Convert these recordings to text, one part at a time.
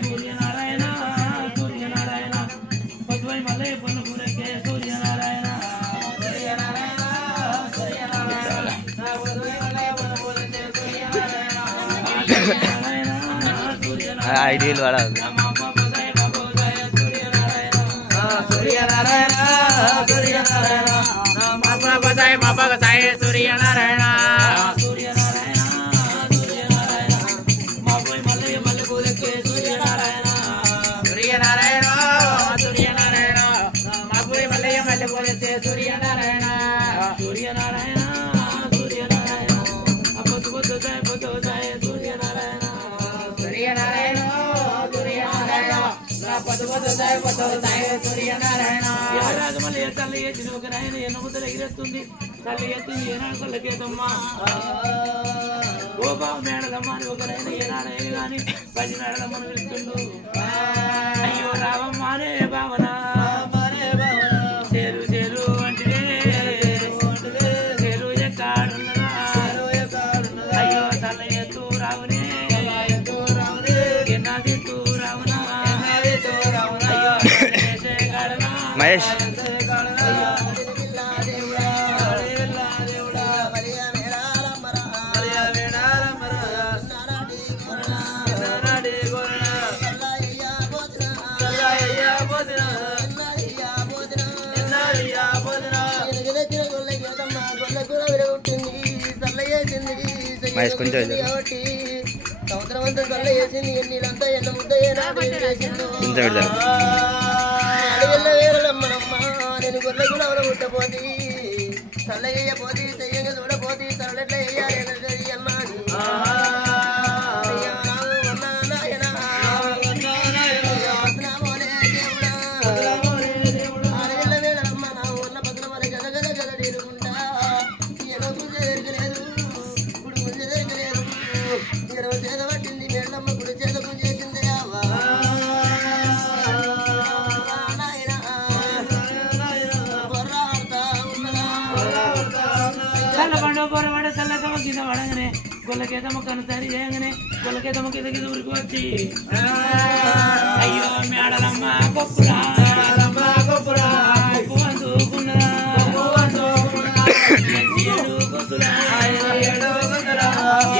Suryanarayana Suryanarayana పద్వై malai పలుగురకే Suryanarayana ideal వాడ సూర్యనారాయణ సూర్యనారాయణ మాపా బజాయ్ మాపా బజాయ్ సూర్యనారాయణ సూర్యనారాయణ సూర్యనారాయణ మాపై మల్లె మల్లె పూలకే సూర్యనారాయణ సూర్యనారాయణ సూర్యనారాయణ మాపై మల్లె మల్లె పూలకే సూర్యనారాయణ సూర్యనారాయణ సూర్యనారాయణ అపతు బొద్దు జాయ్ బొద్దు జాయ్ సూర్యనారాయణ సూర్యనారాయణ సూర్యనారాయణ పదు బొద్దు జాయ్ బొద్దు జాయ్ సూర్యనారాయణ రాజమల్లి తల్లి ఎత్తిన ఒక నాయన ఎన్నముద్దలు ఎగిరేస్తుంది తల్లి ఎత్తి ఏనాడు కొల్లకేదమ్మా ఓ బావ మేడలమ్మ అని ఒక నాయన ఏనాడే గాని 10 మేడలమ్మను పిలుస్తుండు అయ్యో రావమ్మ అనే భావన చేరు చేరు అంటే చేరు ఎక్కడున్నదా అయ్యో తల్లి ఎత్తు రావునే ఎన్నది తూ రావునా అయ్యో మహేష్ మహేష్ కొంచెం సంవత్సరం అంతా చల్ల వేసింది నీళ్ళంతా ఎండ ముద్ద వేరమ్మనమ్మ నేను గొర్రె కూడా ఎవరు పుట్టపోతి చల్ల వేయపోతి చెయ్యంగా చూడపోతి తరలెట్లా వేయాలి అమ్మా గొల్లకేదమ్మ కను తయారు చేయగానే గొల్లకేదమ్మ కింద ఊరికి వచ్చి అయ్యో మేడలమ్మ కొప్పురా కొప్పు అందుకున్నదా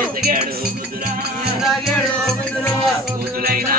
ఎత్తిగేడు బుద్ధురా బుద్ధులైనా